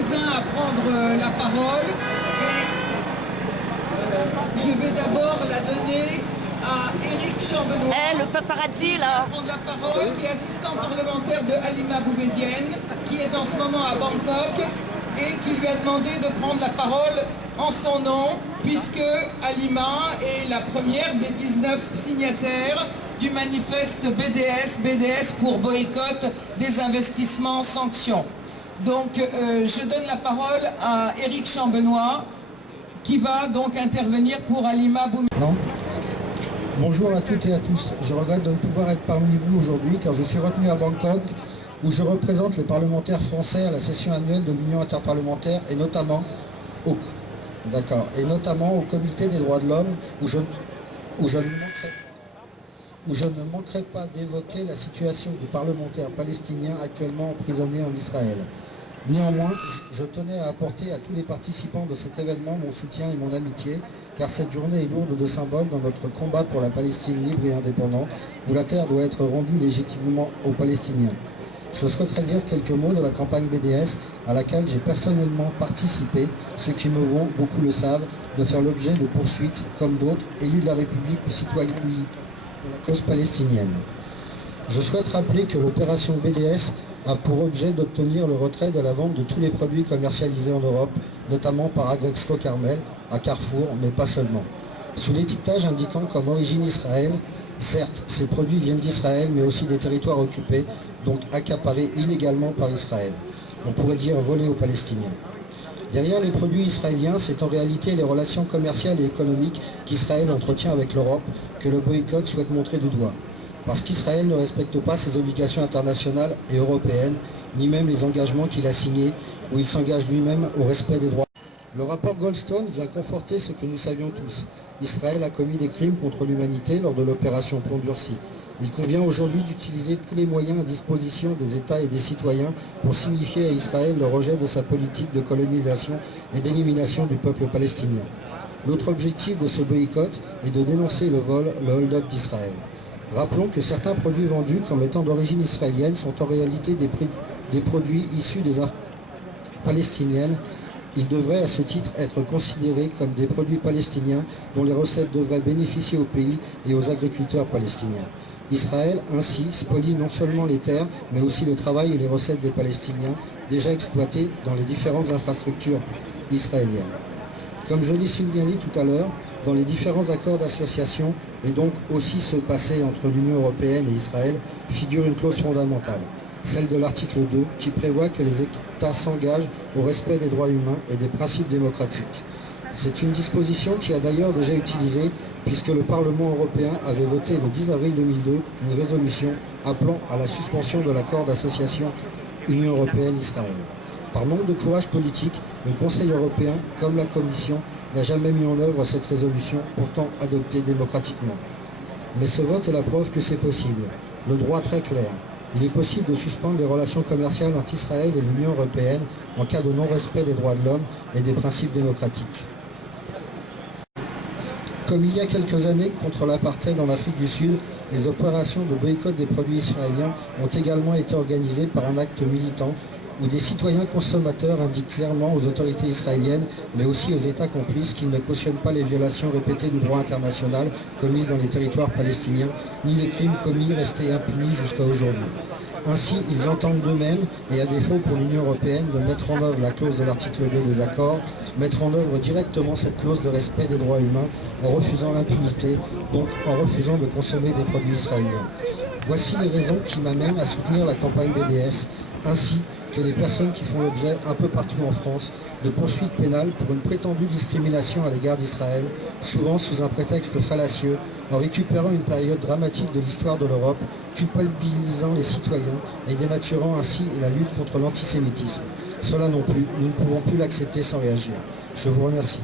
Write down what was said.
quelques-uns à prendre la parole. Et je vais d'abord la donner à Éric Chambenois. Le paparazzi là. Prendre la parole, qui est assistant parlementaire de Halima Boumedienne, qui est en ce moment à Bangkok et qui lui a demandé de prendre la parole en son nom, puisque Halima est la première des 19 signataires du manifeste BDS pour boycott des investissements sanctions. Donc je donne la parole à Éric Chambenois, qui va donc intervenir pour Halima Boumedienne. Bonjour à toutes et à tous. Je regrette de ne pouvoir être parmi vous aujourd'hui car je suis retenu à Bangkok où je représente les parlementaires français à la session annuelle de l'Union interparlementaire et notamment au Comité des droits de l'homme où je ne manquerai pas d'évoquer la situation des parlementaires palestiniens actuellement emprisonnés en Israël. Néanmoins, je tenais à apporter à tous les participants de cet événement mon soutien et mon amitié, car cette journée est lourde de symboles dans notre combat pour la Palestine libre et indépendante, où la terre doit être rendue légitimement aux Palestiniens. Je souhaiterais dire quelques mots de la campagne BDS, à laquelle j'ai personnellement participé, ce qui me vaut, beaucoup le savent, de faire l'objet de poursuites, comme d'autres, élus de la République ou citoyens militants de la cause palestinienne. Je souhaite rappeler que l'opération BDS a pour objet d'obtenir le retrait de la vente de tous les produits commercialisés en Europe, notamment par Agrexco Carmel, à Carrefour, mais pas seulement. Sous l'étiquetage indiquant comme origine Israël, certes, ces produits viennent d'Israël, mais aussi des territoires occupés, donc accaparés illégalement par Israël. On pourrait dire volés aux Palestiniens. Derrière les produits israéliens, c'est en réalité les relations commerciales et économiques qu'Israël entretient avec l'Europe que le boycott souhaite montrer du doigt. Parce qu'Israël ne respecte pas ses obligations internationales et européennes, ni même les engagements qu'il a signés, où il s'engage lui-même au respect des droits. Le rapport Goldstone vient conforter ce que nous savions tous. Israël a commis des crimes contre l'humanité lors de l'opération Plomb Durci. Il convient aujourd'hui d'utiliser tous les moyens à disposition des États et des citoyens pour signifier à Israël le rejet de sa politique de colonisation et d'élimination du peuple palestinien. L'autre objectif de ce boycott est de dénoncer le vol, le hold-up d'Israël. Rappelons que certains produits vendus comme étant d'origine israélienne sont en réalité des produits issus des palestiniennes. Ils devraient à ce titre être considérés comme des produits palestiniens dont les recettes devraient bénéficier au pays et aux agriculteurs palestiniens. Israël, ainsi, spolie non seulement les terres, mais aussi le travail et les recettes des Palestiniens déjà exploités dans les différentes infrastructures israéliennes. Comme je l'ai signalé tout à l'heure, dans les différents accords d'association, et donc aussi ceux passés entre l'Union européenne et Israël, figure une clause fondamentale, celle de l'article 2, qui prévoit que les États s'engagent au respect des droits humains et des principes démocratiques. C'est une disposition qui a d'ailleurs déjà utilisé, puisque le Parlement européen avait voté le 10 avril 2002 une résolution appelant à la suspension de l'accord d'association Union européenne-Israël. Par manque de courage politique, le Conseil européen, comme la Commission, n'a jamais mis en œuvre cette résolution, pourtant adoptée démocratiquement. Mais ce vote est la preuve que c'est possible. Le droit très clair. Il est possible de suspendre les relations commerciales entre Israël et l'Union européenne en cas de non-respect des droits de l'homme et des principes démocratiques. Comme il y a quelques années contre l'apartheid en Afrique du Sud, les opérations de boycott des produits israéliens ont également été organisées par un acte militant où des citoyens consommateurs indiquent clairement aux autorités israéliennes, mais aussi aux États complices, qu'ils ne cautionnent pas les violations répétées du droit international commises dans les territoires palestiniens, ni les crimes commis restés impunis jusqu'à aujourd'hui. Ainsi, ils entendent d'eux-mêmes, et à défaut pour l'Union européenne de mettre en œuvre la clause de l'article 2 des accords, mettre en œuvre directement cette clause de respect des droits humains en refusant l'impunité, donc en refusant de consommer des produits israéliens. Voici les raisons qui m'amènent à soutenir la campagne BDS, ainsi que les personnes qui font l'objet un peu partout en France de poursuites pénales pour une prétendue discrimination à l'égard d'Israël, souvent sous un prétexte fallacieux, en récupérant une période dramatique de l'histoire de l'Europe, culpabilisant les citoyens et dénaturant ainsi la lutte contre l'antisémitisme. Cela non plus, nous ne pouvons plus l'accepter sans réagir. Je vous remercie.